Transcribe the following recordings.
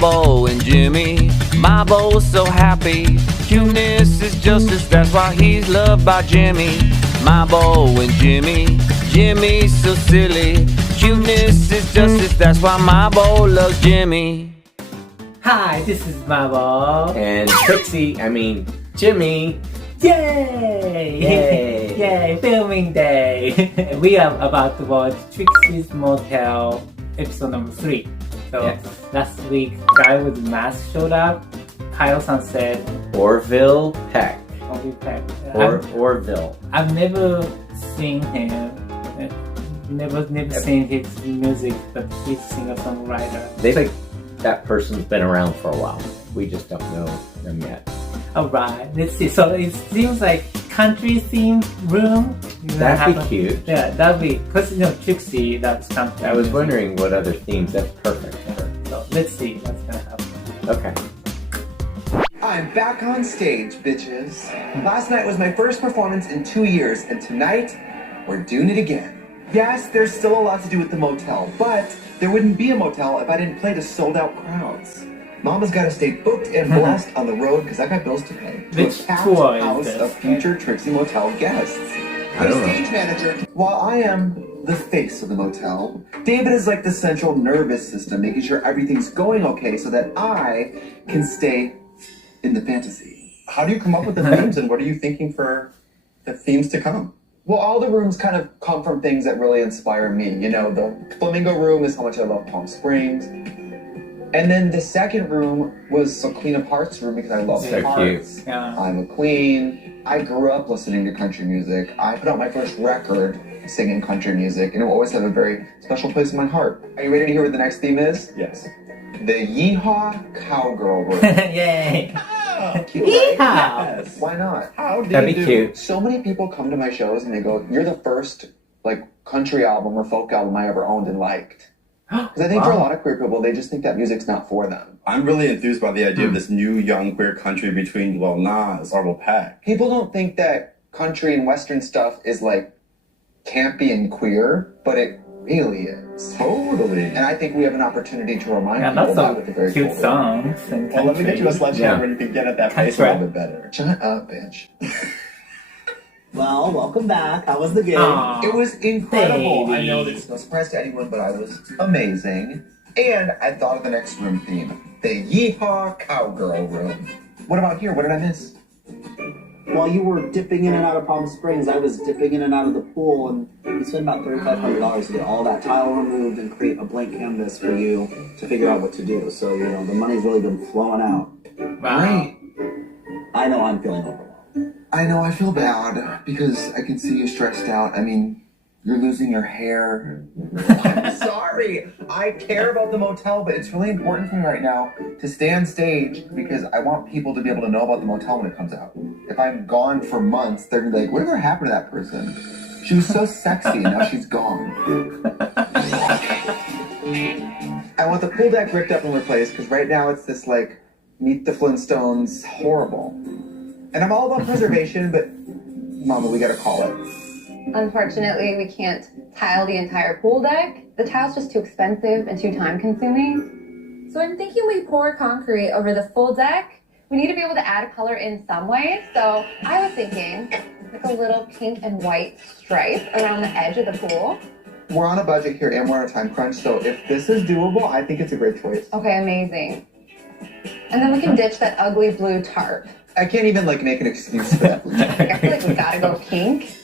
Mabo and Jimmy. Mabo's so happy. Cuteness is justice, that's why he's loved by Jimmy. Mabo and Jimmy. Jimmy's so silly. Cuteness is justice, that's why Mabo loves Jimmy. Hi, this is Mabo. And Jimmy. Yay! Yay! Yay! Filming day! We are about to watch Trixie Motel episode number 3. So Yes. last week, guy with mask showed up. Kyle-san said, Orville Peck. Orville Peck. Orville. I've never seen him. Never seen his music, but he's a singer-songwriter. They think that person's been around for a while. We just don't know them yet. Alright, let's see. So it seems like country themed room. That'd be cute. Yeah, that'd be, because Trixie, that's country. I was wondering what other themes. That's perfect for her. So let's see what's gonna happen. Okay. I'm back on stage, bitches. Last night was my first performance in 2 years, and tonight, we're doing it again. Yes, there's still a lot to do with the motel, but there wouldn't be a motel if I didn't play to sold-out crowds. Mama's got to stay booked and blessed on the road because I got bills to pay. To Which a packed tour is house this? of future Trixie Motel guests. I don't know. Stage manager. While I am the face of the motel, David is like the central nervous system, making sure everything's going okay so that I can stay in the fantasy. How do you come up with the themes, and what are you thinking for the themes to come? Well, all the rooms kind of come from things that really inspire me. You know, the Flamingo room is how much I love Palm Springs. And then the second room was a Queen of Hearts room because I love So hearts. cute. Yeah. I'm a queen. I grew up listening to country music. I put out my first record singing country music, and it will always have a very special place in my heart. Are you ready to hear what the next theme is? Yes. The Yeehaw Cowgirl room. Yay! Cute, right? Yeehaw! Yes. Why not? How do That'd you be do? cute. So many people come to my shows and they go, "You're the first country album or folk album I ever owned and liked." Because I think for a lot of queer people, they just think that music's not for them. I'm really enthused by the idea of this new young queer country between, well, Nas, Orville Peck. People don't think that country and Western stuff is campy and queer, but it really is. Totally. And I think we have an opportunity to remind Yeah, people lots that with a very of cute cool songs and Well, let me get you a country. sledgehammer and you can get at that face a little bit better. Shut up, bitch. Well, welcome back. How was the game? Aw. It was incredible. Baby. I know that it's no surprise to anyone, but I was amazing. And I thought of the next room theme, the Yeehaw Cowgirl room. What about here? What did I miss? While you were dipping in and out of Palm Springs, I was dipping in and out of the pool, and we spent about $3,500 to get all that tile removed and create a blank canvas for you to figure out what to do. So, the money's really been flowing out. Wow. Great. I know I'm feeling overwhelmed. I know, I feel bad because I can see you stressed out. I mean, you're losing your hair. I'm sorry. I care about the motel, but it's really important for me right now to stay on stage because I want people to be able to know about the motel when it comes out. If I'm gone for months, they're gonna be like, whatever happened to that person? She was so sexy and now she's gone. I want the pool deck ripped up and replaced because right now it's this Meet the Flintstones horrible. And I'm all about preservation, but Mama, we gotta call it. Unfortunately, we can't tile the entire pool deck. The tile's just too expensive and too time consuming. So I'm thinking we pour concrete over the full deck. We need to be able to add color in some way. So I was thinking a little pink and white stripe around the edge of the pool. We're on a budget here and we're on a time crunch, so if this is doable, I think it's a great choice. Okay, amazing. And then we can ditch that ugly blue tarp. I can't even make an excuse for that. I feel like we gotta go pink.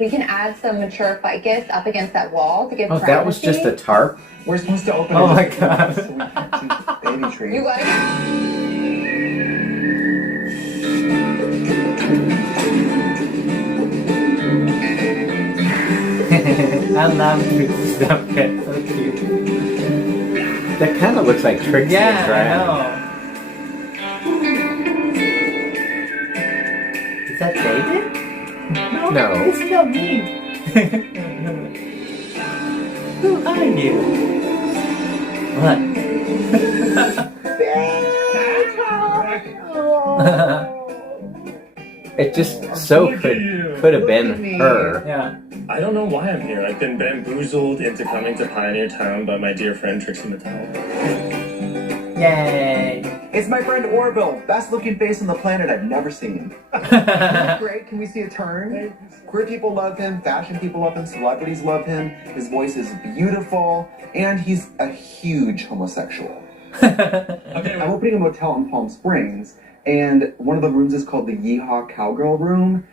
We can add some mature ficus up against that wall to give privacy. That was just a tarp? We're supposed to open Oh it my just God. so we can see baby trees. You guys. I love Trixie stuff. That's so cute. That kind of looks like Trixie, Yeah, right? I know. Is that David? No. It's not me. Who are you? What? It just so could have been her. Yeah. I don't know why I'm here. I've been bamboozled into coming to Pioneer Town by my dear friend Trixie Motel. Yay! It's my friend Orville, best looking face on the planet I've never seen. Great, can we see a turn? Queer people love him, fashion people love him, celebrities love him. His voice is beautiful, and he's a huge homosexual. I'm opening a motel in Palm Springs, and one of the rooms is called the Yeehaw Cowgirl room.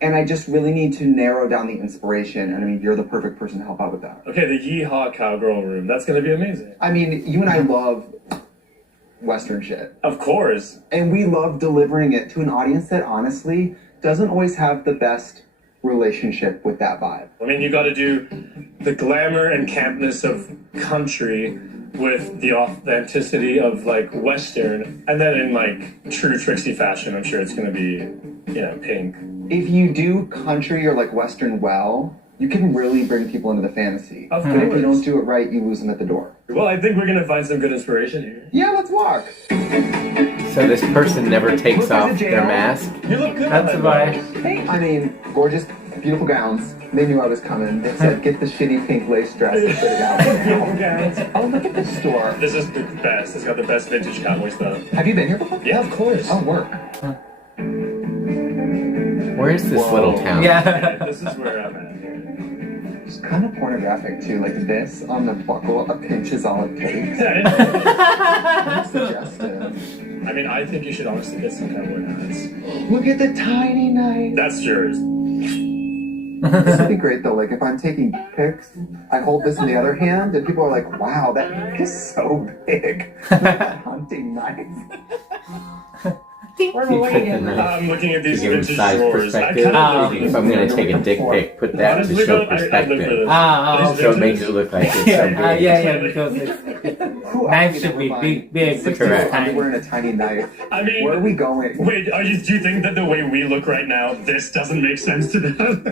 And I just really need to narrow down the inspiration. And I mean, you're the perfect person to help out with that. Okay, the Yeehaw Cowgirl room. That's going to be amazing. I mean, you and I love Western shit. Of course. And we love delivering it to an audience that honestly doesn't always have the best relationship with that vibe. I mean, you got to do the glamour and campness of country with the authenticity of like Western, and then in like true Trixie fashion, I'm sure it's going to be, you know, pink. If you do country or like Western well, you can really bring people into the fantasy. Of But if you course. don't do it right, you lose them at the door. Well, I think we're going to find some good inspiration here. Yeah, let's walk. So this person never takes Look at off the their jail. mask? You look good. That's on why. that. I mean, gorgeous, beautiful gowns. They knew I was coming. They said, get the shitty pink lace dress and put it out Beautiful now. gowns. Oh, look at this store. This is the best. It's got the best vintage cowboy stuff. Have you been here before? Yeah, of course. Oh, work. Where is this little town? Yeah. This is where I'm at here. It's kind of pornographic too, like this on the buckle, a pinch is all it takes. Suggestive. I mean, I think you should honestly get some cowboy hats. Look at the tiny knife. That's yours. This would be great though, like if I'm taking pics, I hold this in the other hand and people are like, wow, that knife is so big. Hunting knife. You put the knife I'm looking at to these give him vintage size drawers. I perspective. kind of live for If this. I'm going to take a dick pic, put that to Honestly, show though, I live for perspective. this. Oh, So it makes it look like it's so yeah, big. yeah, because it's knife should be big, Six but Correct. tiny. We're in a tiny knife. I mean, Where are we going? wait, do you think that the way we look right now, this doesn't make sense to them?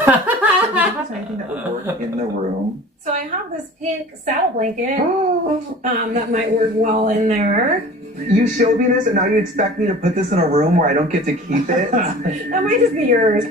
Is there anything that would work in the room? So I have this pink saddle blanket Oh, that might work well in there. you showed me this and now you expect me to put this in a room where I don't get to keep it? That might just be yours.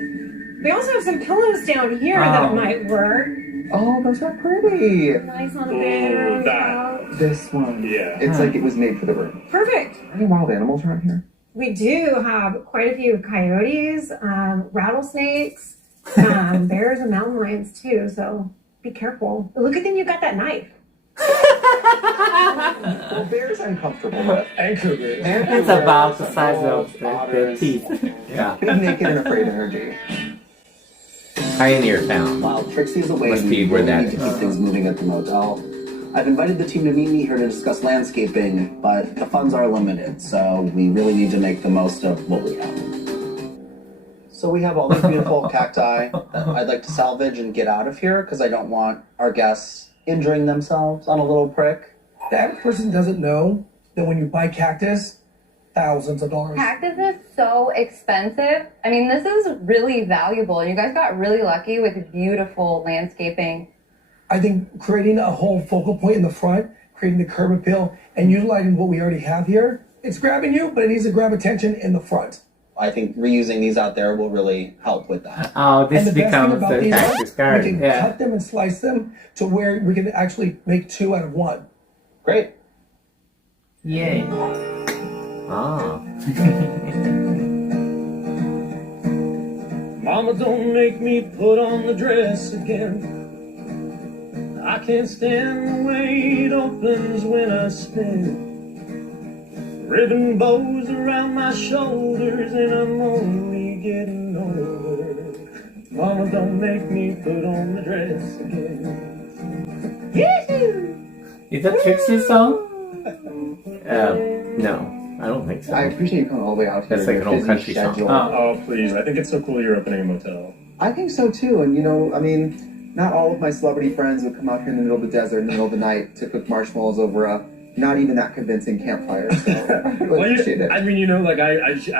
We also have some pillows down here that might work. Oh, those are pretty. Nice on the bed or on the that. couch. This one. Yeah. It's like it was made for the room. Perfect. Any wild animals around here? We do have quite a few coyotes, rattlesnakes, bears, and mountain lions too. So be careful. But look at them, you got that knife. Well, bears I'm comfortable with. Anchor bears. It's about the size of wolves, the otters. teeth. Yeah. Big naked and afraid energy. Pioneer town. While Trixie's away, Must we be where really that need to is. keep things moving at the motel. I've invited the team to meet me here to discuss landscaping, but the funds are limited, so we really need to make the most of what we have. So we have all these beautiful cacti that I'd like to salvage and get out of here because I don't want our guests injuring themselves on a little prick. The average person doesn't know that when you buy cactus, thousands of dollars. Cactus is so expensive. I mean, this is really valuable. You guys got really lucky with beautiful landscaping. I think creating a whole focal point in the front, creating the curb appeal, and utilizing what we already have here, it's grabbing you, but it needs to grab attention in the front. I think reusing these out there will really help with that. Oh, And this the best thing becomes about the these cactus are, we garden. can Yeah. cut them and slice them to where we can actually make two out of one. Great. Yay. Ah. Mama, don't make me put on the dress again. I can't stand the way it opens when I spin. Ribbon bows around my shoulders and I'm only getting older. Mama, don't make me put on the dress again. Is that Trixie's song? No, I don't think so. I appreciate you coming all the way out here. That's like in an your old busy country song. schedule. Oh. Oh, please. I think it's so cool you're opening a motel. I think so too, and you know, I mean, not all of my celebrity friends would come out here in the middle of the desert in the middle of the night to cook marshmallows over a not even that convincing campfire. So I really appreciate it. I mean, you know, like I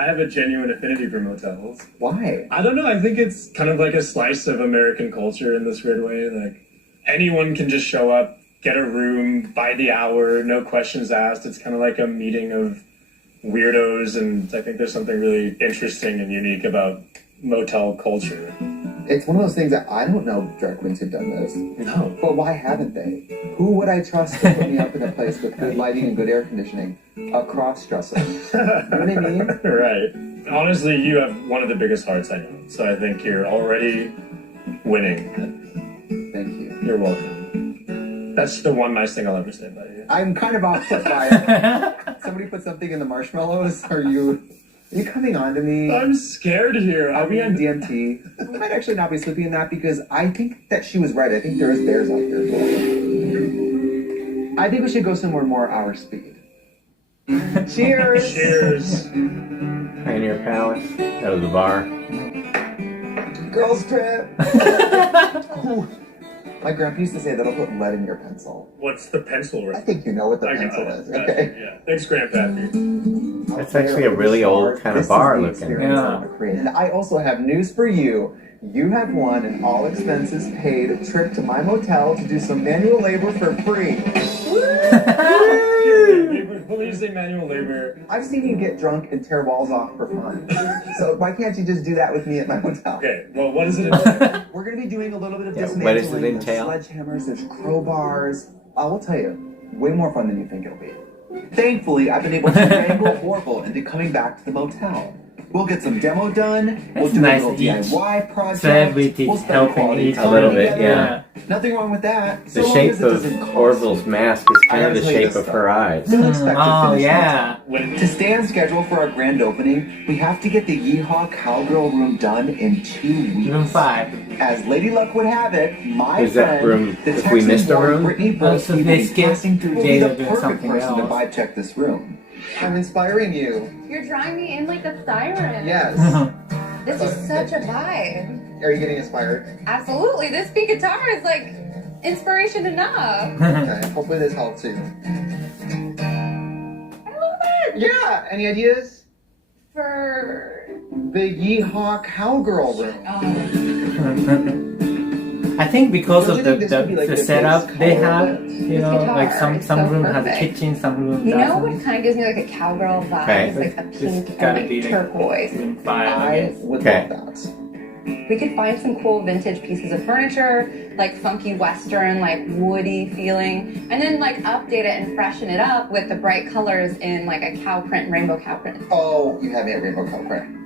have a genuine affinity for motels. Why? I don't know. I think it's kind of like a slice of American culture in this weird way. Like anyone can just show up, get a room by the hour, no questions asked. It's kind of like a meeting of weirdos, and I think there's something really interesting and unique about motel culture. It's one of those things that I don't know drag queens who've done this. No. But why haven't they? Who would I trust to put me up in a place with good lighting and good air conditioning? A cross-dresser. You know what I mean? Right. Honestly, you have one of the biggest hearts I know. So I think you're already winning. Thank you. You're welcome. That's the one nice thing I'll ever say about you. I'm kind of offset by somebody put something in the marshmallows. Are you coming on to me? I'm scared here. Are we on DMT? I might actually not be sleeping in that because I think that she was right. I think there is bears out here as well. I think we should go somewhere more our speed. Cheers! Cheers. Pioneer Palace, out of the bar. Girls trip! Ooh. My grandpa used to say that'll put lead in your pencil. What's the pencil I reference? think you know what the I got pencil it. is, Got it. okay? Yeah. Thanks, Grandpappy. That's actually a really old kind of bar looking. Yeah. And I also have news for you. You have won an all-expenses paid trip to my motel to do some manual labor for free. Please say manual labor. I've seen you get drunk and tear walls off for fun. So why can't you just do that with me at my motel? Okay, well, what does it entail? We're going to be doing a little bit of Yeah, dismantling. what does it There's entail? sledgehammers, there's crowbars. I will tell you, way more fun than you think it'll be. Thankfully, I've been able to wrangle Orville into coming back to the motel. We'll get some demo done. We'll That's do nice a little to eat. DIY project. Celebrities We'll spend helping quality each time A little bit, together. yeah. Nothing wrong with that. The So long shape as it doesn't of cost. Orville's mask is I kind of gotta the tell you shape this of stuff. her eyes. Still expect to Oh, finish yeah. To stay on schedule for our grand opening, we have to get the Yeehaw Cowgirl room done in 2 weeks. Room 5. As Lady Luck would have it, my Is that friend, room- the if we Texan missed a born room? Brittany Oh, so Brooks, will they be skipped passing through, will be Jada the doing perfect something person to else. vibe check this room. I'm inspiring you. You're drawing me in like a siren. Yes. This is such a vibe. Are you getting inspired? Absolutely. This beat guitar is like inspiration enough. Okay. Hopefully this helps you. I love it. Yeah. Any ideas? For The Yeehaw Cowgirl room. I think because Don't of you the, think this would be, like, the the setup base they color have, of it? you know, guitar like some is so room has a perfect. kitchen, some room you know doesn't. what kind of gives me like a cowgirl vibe? Okay. It's like a It's pink gotta and be like like turquoise. Room 5, I I guess. would Okay. love that. We could find some cool vintage pieces of furniture, like funky western, like woody feeling, and then like update it and freshen it up with the bright colors in like a cow print, rainbow cow print. Oh, you have me at Rainbow Cow print.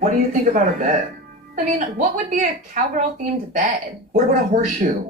What do you think about a bed? I mean, what would be a cowgirl themed bed? What about a horseshoe?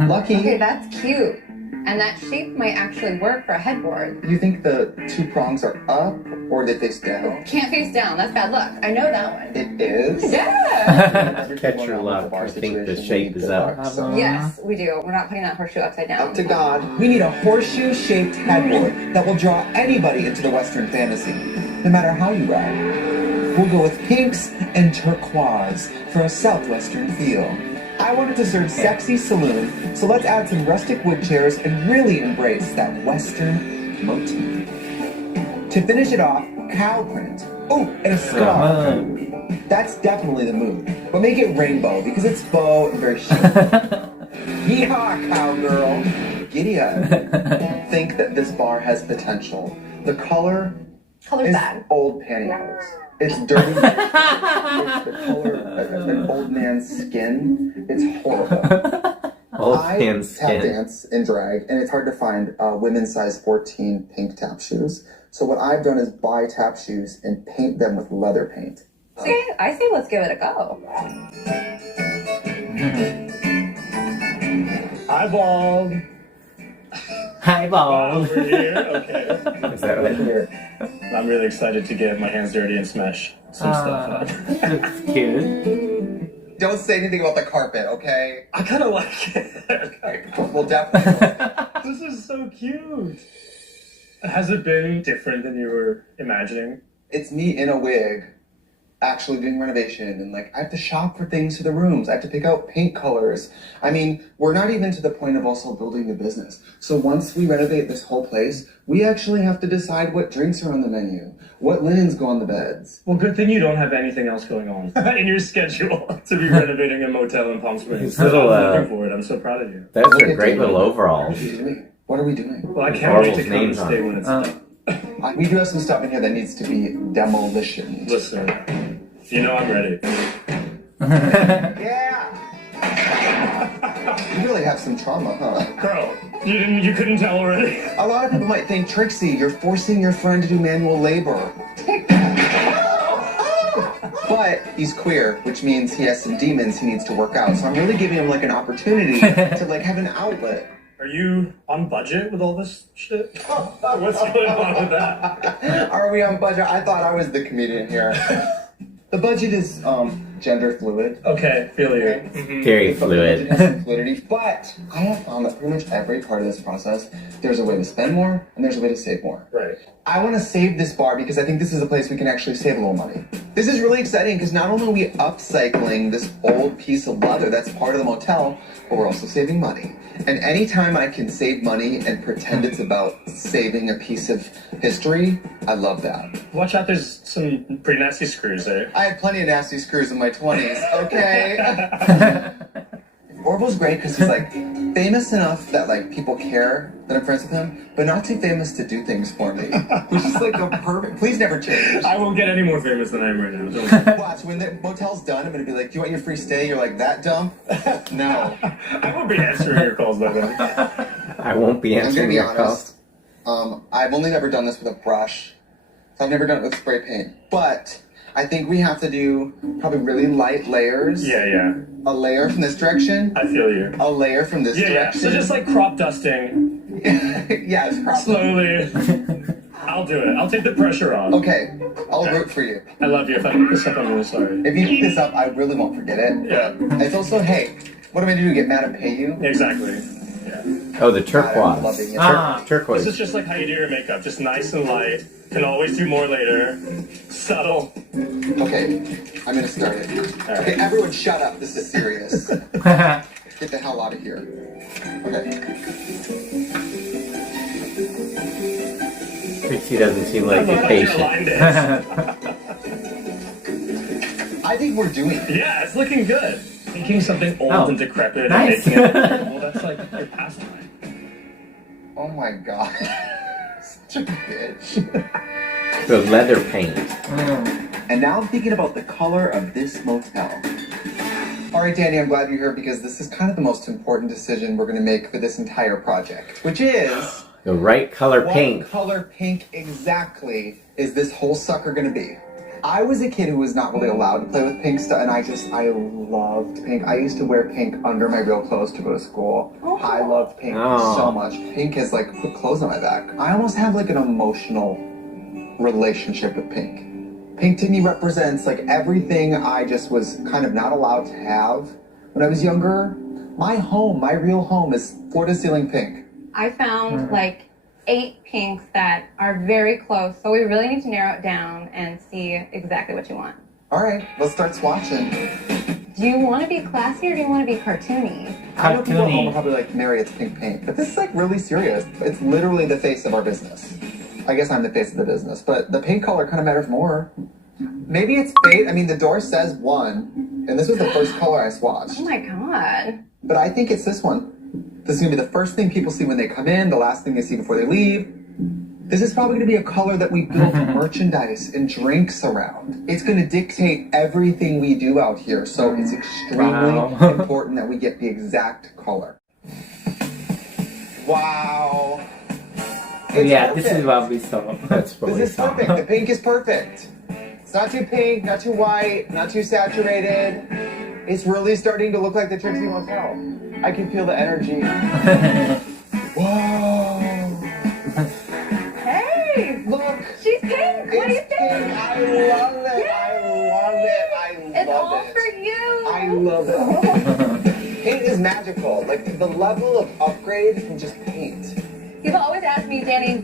Lucky. Okay, that's cute. And that shape might actually work for a headboard. You think the 2 prongs are up or they face down? Can't face down, that's bad luck. I know that one. It is. Yeah! Catch your luck. I think the shape is up. Yes, we do. We're not putting that horseshoe upside down. Up to God. We need a horseshoe-shaped headboard that will draw anybody into the Western fantasy, no matter how you ride. We'll go with pinks and turquoise for a Southwestern feel. I wanted to serve sexy saloon, so let's add some rustic wood chairs and really embrace that Western motif. To finish it off, cow print. Oh, and a scarf. That's definitely the move. But make it rainbow because it's bow and very chic. Yeehaw, cowgirl. Giddy up. Think that this bar has potential. The color Color's is bad. old pantyhose. It's dirty. It's the color of an old man's skin. It's horrible. Old I man's tap skin. dance and drag, and it's hard to find women's size 14 pink tap shoes. So what I've done is buy tap shoes and paint them with leather paint. Okay, I say let's give it a go. Eyeball. Highball. We're here. Okay. Is that what Here. I'm really excited to get my hands dirty and smash some stuff up. Looks cute. Don't say anything about the carpet, okay? I kind of like it. Okay, we'll definitely. This is so cute. Has it been different than you were imagining? It's me in a wig, actually doing renovation, and like I have to shop for things for the rooms. I have to pick out paint colors. I mean, we're not even to the point of also building the business. So once we renovate this whole place, we actually have to decide what drinks are on the menu, what linens go on the beds. Well, good thing you don't have anything else going on in your schedule to be renovating a motel in Palm Springs. These little, I'm looking for it. I'm so proud of you. Those are great little overalls. What are we doing? Well, I can't wait to Orville's come and name's on stay it. when it's done. We do have some stuff in here that needs to be demolitioned. Listen, you know I'm ready. Yeah! You really have some trauma, huh? Girl, you couldn't tell already? A lot of people might think, Trixie, you're forcing your friend to do manual labor. But he's queer, which means he has some demons he needs to work out. So I'm really giving him like an opportunity to like have an outlet. Are you on budget with all this shit? What's going on with that? Are we on budget? I thought I was the comedian here. The budget is gender fluid. Okay, feel you. Mm-hmm. Very fluid. Fluidity, but I have found that pretty much every part of this process, there's a way to spend more and there's a way to save more. Right. I want to save this bar because I think this is a place we can actually save a little money. This is really exciting because not only are we upcycling this old piece of leather that's part of the motel, but we're also saving money. And anytime I can save money and pretend it's about saving a piece of history, I love that. Watch out, there's some pretty nasty screws there. I had plenty of nasty screws in my 20s, okay? Orville's great because he's like famous enough that like people care that I'm friends with him, but not too famous to do things for me. Which is like a perfect, please never change. I won't get any more famous than I am right now. Don't worry. Watch, when the motel's done, I'm gonna be like, do you want your free stay? You're like, that dumb? No. I won't be answering your calls by then. I won't be I'm gonna answering be your honest. calls. I've only ever done this with a brush. So I've never done it with spray paint. But I think we have to do probably really light layers. Yeah. A layer from this direction. I feel you. A layer from this direction. So just like crop dusting. Yeah, it's crop slowly. I'll do it. I'll take the pressure off. Okay, I'll root for you. I love you. If I pick this up, I'm really sorry. If you pick this up, I really won't forget it. Yeah. It's also, hey, what am I to do? Get mad and pay you? Exactly. Yeah. Oh, the turquoise. I'm loving it. Turquoise. This is just like how you do your makeup. Just nice and light. Can always do more later. Subtle. Okay, I'm gonna start it. Right. Okay, everyone shut up. This is serious. Get the hell out of here. Okay. Trixie doesn't seem like a patient. I think we're doing it. Yeah, it's looking good. Making something old and decrepit nice. and making it well, that's like your pastime. Oh my god. Such a bitch. The leather paint. And now I'm thinking about the color of this motel. All right, Danny, I'm glad you're here because this is kind of the most important decision we're going to make for this entire project, which is the right color pink. What color pink exactly is this whole sucker going to be? I was a kid who was not really allowed to play with pink stuff, and I loved pink. I used to wear pink under my real clothes to go to school. I loved pink so much. Pink has like put clothes on my back. I almost have like an emotional relationship with pink. Pink to me represents like everything I just was kind of not allowed to have when I was younger. My home, my real home is floor to ceiling pink. I found like 8 pinks that are very close, so we really need to narrow it down and see exactly what you want. All right, let's start swatching. Do you want to be classy or do you want to be cartoony? I know people at home are probably like, Mary, it's pink paint, but this is like really serious. It's literally the face of our business. I guess I'm the face of the business, but the paint color kind of matters more. Maybe it's fate. I mean, the door says 1, and this was the first color I swatched. Oh my god. But I think it's this one. This is going to be the first thing people see when they come in, the last thing they see before they leave. This is probably going to be a color that we build merchandise and drinks around. It's going to dictate everything we do out here, so it's extremely important that we get the exact color. Wow. It's yeah, perfect. this is what we saw. That's what This is perfect. The pink is perfect. It's not too pink, not too white, not too saturated. It's really starting to look like the Trixie Motel. I can feel the energy. Whoa. Hey! Look. She's pink! What do you think? Pink. I love it. Yay! I love it. I It's love all it. for you! I love it. Paint is magical. Like the level of upgrade from just paint. People always ask me, Danny,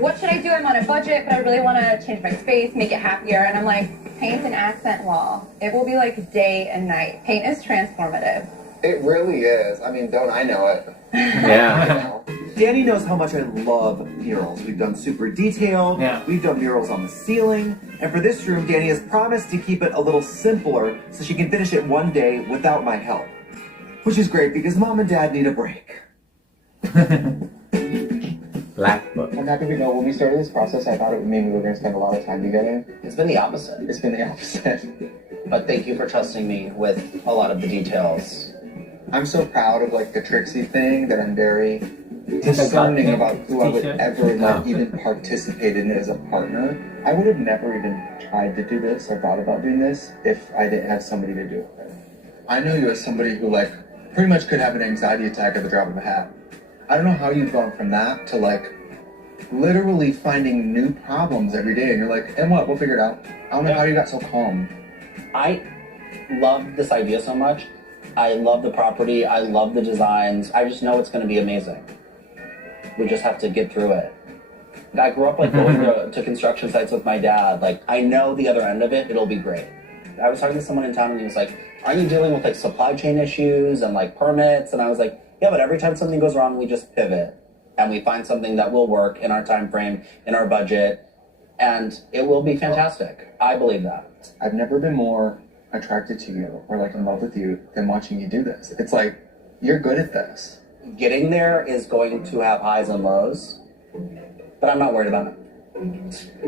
what should I do? I'm on a budget, but I really want to change my space, make it happier. And I'm like, paint an accent wall. It will be like day and night. Paint is transformative. It really is. I mean, don't I know it? Yeah. Danny knows how much I love murals. We've done super detailed. Yeah. We've done murals on the ceiling. And for this room, Danny has promised to keep it a little simpler so she can finish it one day without my help. Which is great because Mom and Dad need a break. Black book. I'm happy to know when we started this process, I thought it would mean we were going to spend a lot of time together. It's been the opposite. It's been the opposite. But thank you for trusting me with a lot of the details. I'm so proud of like the Trixie thing that I'm very discerning about who I would ever like even participate in as a partner. I would have never even tried to do this or thought about doing this if I didn't have somebody to do it with. I know you as somebody who like pretty much could have an anxiety attack at the drop of a hat. I don't know how you've gone from that to like literally finding new problems every day and you're like, and what, we'll figure it out. I don't know how you got so calm. I love this idea so much. I love the property. I love the designs. I just know it's going to be amazing. We just have to get through it. I grew up like going to construction sites with my dad. Like I know the other end of it. It'll be great. I was talking to someone in town and he was like, aren't you dealing with like supply chain issues and like permits? And I was like, yeah, but every time something goes wrong, we just pivot and we find something that will work in our time frame, in our budget, and it will be fantastic. I believe that. I've never been more attracted to you or like in love with you than watching you do this. It's like, you're good at this. Getting there is going to have highs and lows, but I'm not worried about it.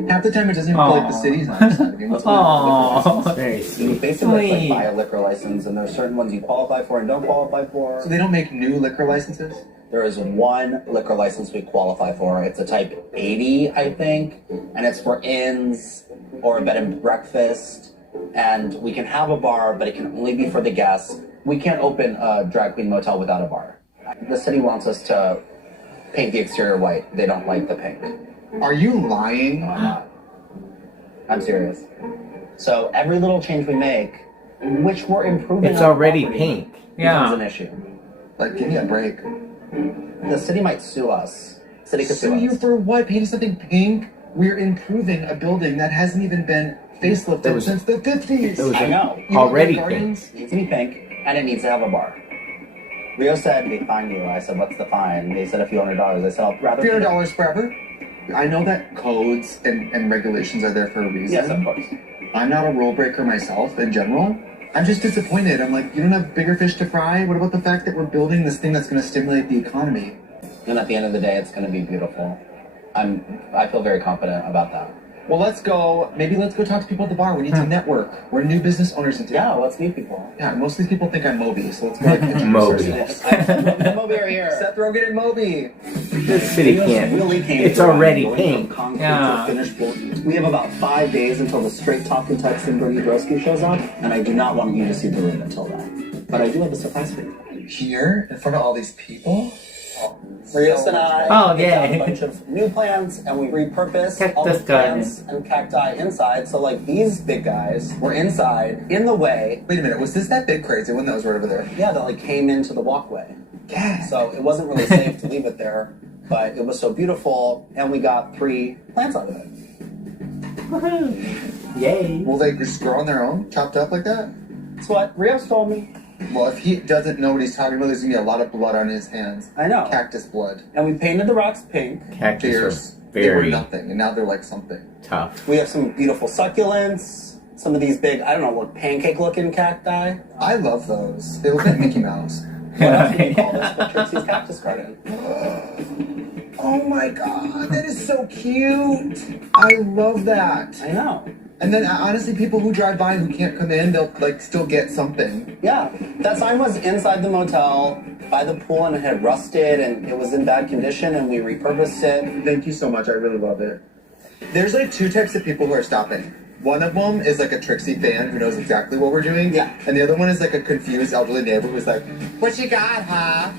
Half the time it doesn't even feel like the city's on your side of you. Aww. Very You sweet. basically like buy a liquor license and there's certain ones you qualify for and don't qualify for. So they don't make new liquor licenses? There is one liquor license we qualify for. It's a type 80, I think, and it's for inns or a bed and breakfast. And we can have a bar, but it can only be for the guests. We can't open a drag queen motel without a bar. The city wants us to paint the exterior white. They don't like the pink. Are you lying? I'm serious. So every little change we make, which we're improving, It's on the already property, pink. becomes an issue. Like, give me a break. The city might sue us. City could sue Sue you us. for what? Painting something pink? We're improving a building that hasn't even been facelifted since the 50s. I know. Already You know, pink. It needs to be pink, and it needs to have a bar. Rio said, they fine you. I said, what's the fine? They said a few $100s. I said, I'll rather... $300 forever? I know that codes and regulations are there for a reason. Yes, of course. I'm not a rule breaker myself in general. I'm just disappointed. I'm like, you don't have bigger fish to fry? What about the fact that we're building this thing that's going to stimulate the economy? And at the end of the day, it's going to be beautiful. I feel very confident about that. Well, let's go. Maybe let's go talk to people at the bar. We need to network. We're new business owners in town. Yeah, let's meet people. Yeah, most of these people think I'm Moby, so let's go like introduce Moby. ourselves. Moby are here. Seth Rogen and Moby. This city can't. Really came It's from already going pink. from concrete Yeah. to a finished floor. We have about 5 days until the straight talking Texan Bernie Drosky shows up, and I do not want you to see the room until then. But I do have a surprise for you. Here, in front of all these people? Rios and I Oh, picked out yay. a bunch of new plants, and we repurposed all Cactus the plants garden. and cacti inside. So, like, these big guys were inside, in the way. Wait a minute, was this that big crazy one that was right over there? Yeah, that, like, came into the walkway. Yeah. So it wasn't really safe to leave it there, but it was so beautiful, and we got 3 plants out of it. Yay. Will they just grow on their own, chopped up like that? That's what Rios told me. Well, if he doesn't know what he's talking about, there's gonna be a lot of blood on his hands. I know. Cactus blood. And we painted the rocks pink. Cactus are They were very nothing, and now they're like something. tough. We have some beautiful succulents. Some of these big, I don't know, look pancake-looking cacti. I love those. They look like Mickey Mouse. What else do you call this? But Trixie's cactus garden. Oh my god, that is so cute. I love that. I know. And then honestly, people who drive by who can't come in, they'll like still get something. Yeah, that sign was inside the motel by the pool, and it had rusted, and it was in bad condition, and we repurposed it. Thank you so much. I really love it. There's like 2 types of people who are stopping. One of them is like a Trixie fan who knows exactly what we're doing. Yeah. And the other one is like a confused elderly neighbor who's like, "What you got, huh?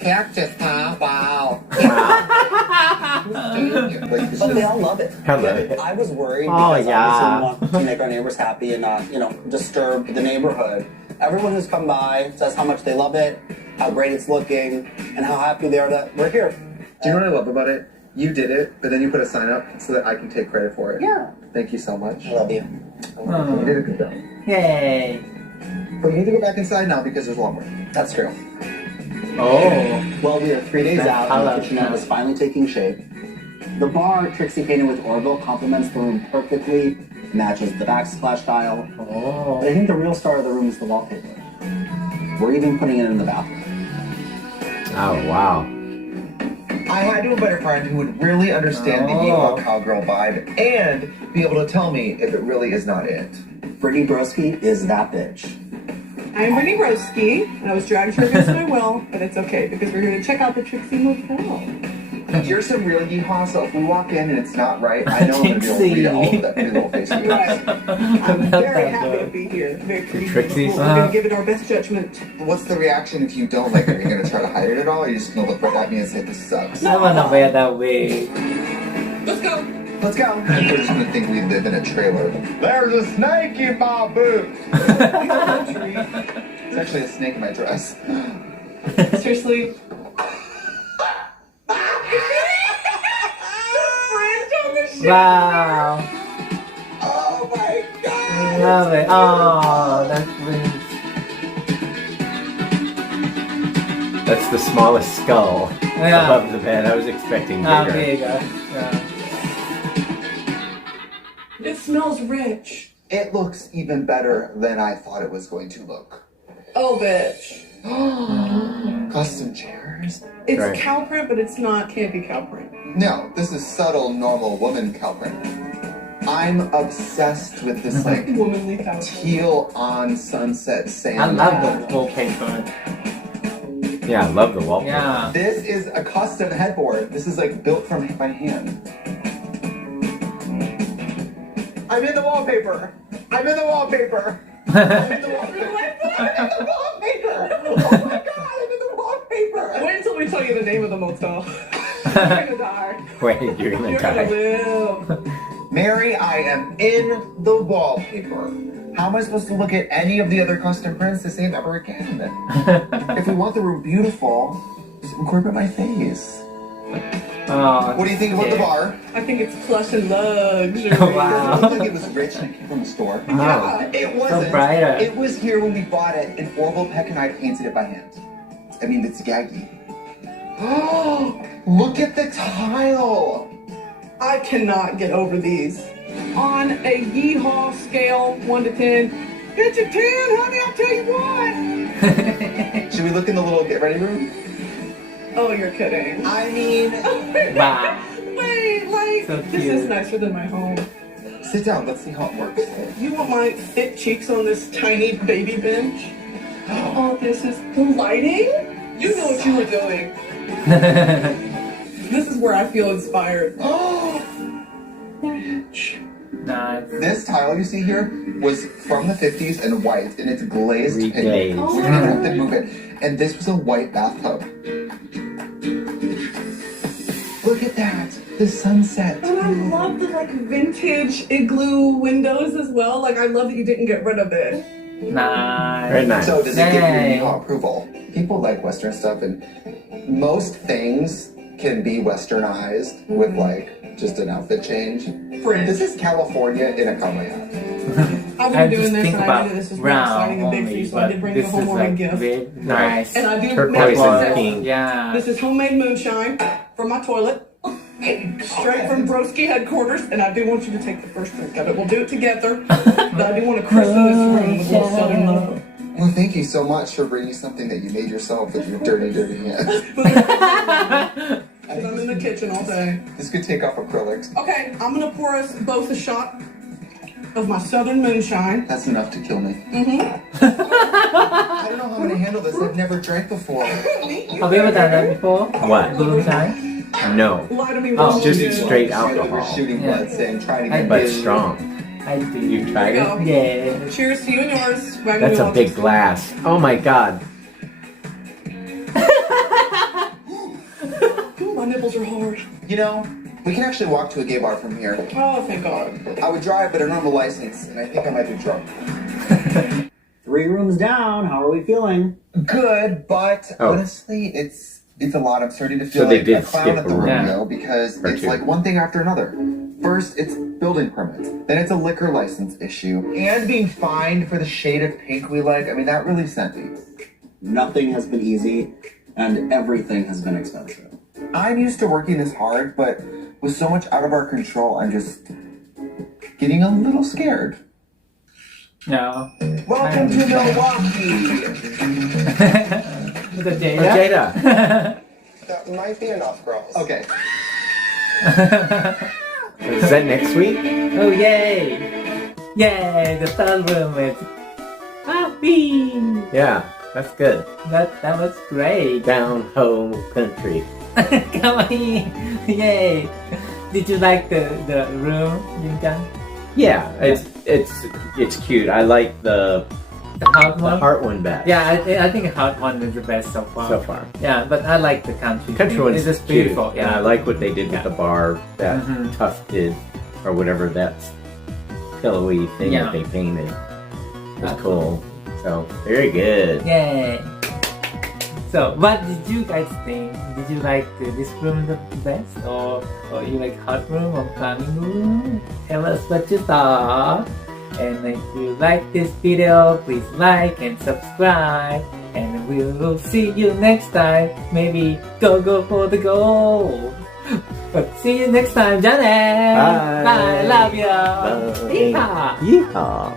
Cactus, huh? Wow." Like, it's But they just- all love it. I love it. I was worried Oh, because yeah. obviously we want to make our neighbors happy and not, disturb the neighborhood. Everyone who's come by says how much they love it, how great it's looking, and how happy they are that we're here. Do you know what I love about it? You did it, but then you put a sign up so that I can take credit for it. Yeah. Thank you so much. I love you. You did a good job. Yay. But you need to go back inside now because there's a lot more. That's true. Oh. Well, we are 3 days out, and Hello. the kitchenette is finally taking shape. The bar Trixie painted with Orville complements the room perfectly, matches the backsplash tile. Oh. But I think the real star of the room is the wallpaper. We're even putting it in the bathroom. Oh wow. I had to invite a friend who would really understand the Yeehaw Cowgirl vibe and be able to tell me if it really is not it. Brittany Broski is that bitch. I'm Brittany Broski, and I was dragged here against my will, but it's okay because we're here to check out the Trixie Motel. You're some real yeehaw, so if we walk in and it's not right, I know I'm going to be able to read all of that pretty little face of yours. Right. I'm very happy to be here. Very pleased. Trixie? We're going to give it our best judgment. What's the reaction if you don't like it? Are you going to try to hide it at all, or are you just going to look right at me and say, this sucks? I wanna wear that wig. Let's go. Let's go. People are just going to think we live in a trailer. There's a snake in my boots. It's actually a snake in my dress. Seriously. Wow. Oh my god. I love it. Oh, that's great. That's the smallest skull Yeah. above the bed. I was expecting bigger. Bigger. Yeah. It smells rich. It looks even better than I thought it was going to look. Oh, bitch. Custom chairs? It's Right. cow print, but it's not campy cow print. No, this is subtle, normal woman cow print. I'm obsessed with this, like, Womanly cow print. teal on sunset sand. I love the wallpaper. Yeah, I love the wallpaper. Yeah. This is a custom headboard. This is, like, built from by hand. I'm in the wallpaper. I'm in the wallpaper. I'm in the wallpaper. I'm in the wallpaper. Oh my god, I'm in the wallpaper. Wait until we tell you the name of the motel. You're gonna die. Wait, you're gonna You're die. gonna live. Mary, I am in the wallpaper. How am I supposed to look at any of the other custom prints the same ever again? If we want the room beautiful, just incorporate my face. Oh, What do you think about the bar? I think it's plush and luxury. Does it Wow. look like it was rich and it came from the store? Wow. It wasn't. So brighter. It was here when we bought it, and Orville Peck and I painted it by hand. I mean, it's gaggy. Oh, look at the tile! I cannot get over these. On a Yeehaw scale, 1 to 10, it's a 10, honey, I'll tell you what. Should we look in the little get ready room? Oh, you're kidding. I mean, Wow. Wait, like, So this is cute. nicer than my home. sit down, let's see how it works. You want my thick cheeks on this tiny baby bench? Oh, this is the lighting? You know what you were doing. This is where I feel inspired. Oh, Nice. this tile you see here was from the 50s and white, and it's glazed pink. Reglazed. Oh We're my gonna God. have to move it. And this was a white bathtub. Look at that, the sunset. And I love the like vintage igloo windows as well. Like I love that you didn't get rid of it. Nice. Very nice. So does it give Yay. you approval? People like Western stuff, and most things can be Westernized with like just an outfit change. Fringe. This is California in a cowboy hat. I've I been just doing this think and I about knew that this was more brown exciting and big for you, only, so I but did bring you a this is homewarming like gift. very nice. And I do Turquoise make and this. pink. Yeah. This is homemade moonshine from my toilet. Straight from Broski headquarters, and I do want you to take the first drink of it. We'll do it together. But I do want to christen this room with a little southern love. Well, thank you so much for bringing something that you made yourself with your dirty, dirty hands. Because I'm in the kitchen all day. This could take off acrylics. Okay, I'm gonna pour us both a shot of my southern moonshine. That's enough to kill me. Mm-hmm. I don't know how I'm gonna handle this. I've never drank before. Have you ever done that before? What? Balloon time? No, Lie to me Oh, once just again. straight We're alcohol, shooting Yeah. blood, saying trying to I get but do. strong. I do. You tried There it? you go. Yeah. Cheers to you and yours. Wagon That's a wheel. big glass. Oh my god. Ooh, my nipples are hard. You know, we can actually walk to a gay bar from here. Oh, thank God. I would drive, but I don't have a license, and I think I might be drunk. 3 rooms down. How are we feeling? Good, but Oh. honestly, it's a lot. I'm starting to feel So they like did a clown skip at a the room. rodeo because Or it's two. like one thing after another. First, it's building permits. Then it's a liquor license issue. And being fined for the shade of pink we like. I mean, that really sent me. Nothing has been easy, and everything has been expensive. I'm used to working this hard, but with so much out of our control, I'm just getting a little scared. No. Welcome to Milwaukee! The Oh, Jada? Jada. That might be enough, girls. Okay. Is that next week? Oh, yay! Yay! The third room is happy. Yeah, that's good. That was great. Down home country. Kawaii! Yay! Did you like the room, Jin-chan? Yeah, it's cute. I like the heart one best. Yeah, I think heart one is the best so far. So far. Yeah, but I like the country. Country one's just cute. beautiful. Yeah, I like what they did with the bar, that tufted or whatever that's pillowy thing that they painted. It's cool. So very good. Yay! So, what did you guys think? Did you like this room the best, or you like hot room or climbing room? Tell us what you thought. And if you like this video, please like and subscribe. And we will see you next time. Maybe go for the goal. But see you next time, Janet. Bye. Bye. Love you. Bye. Yeehaw. Yeehaw.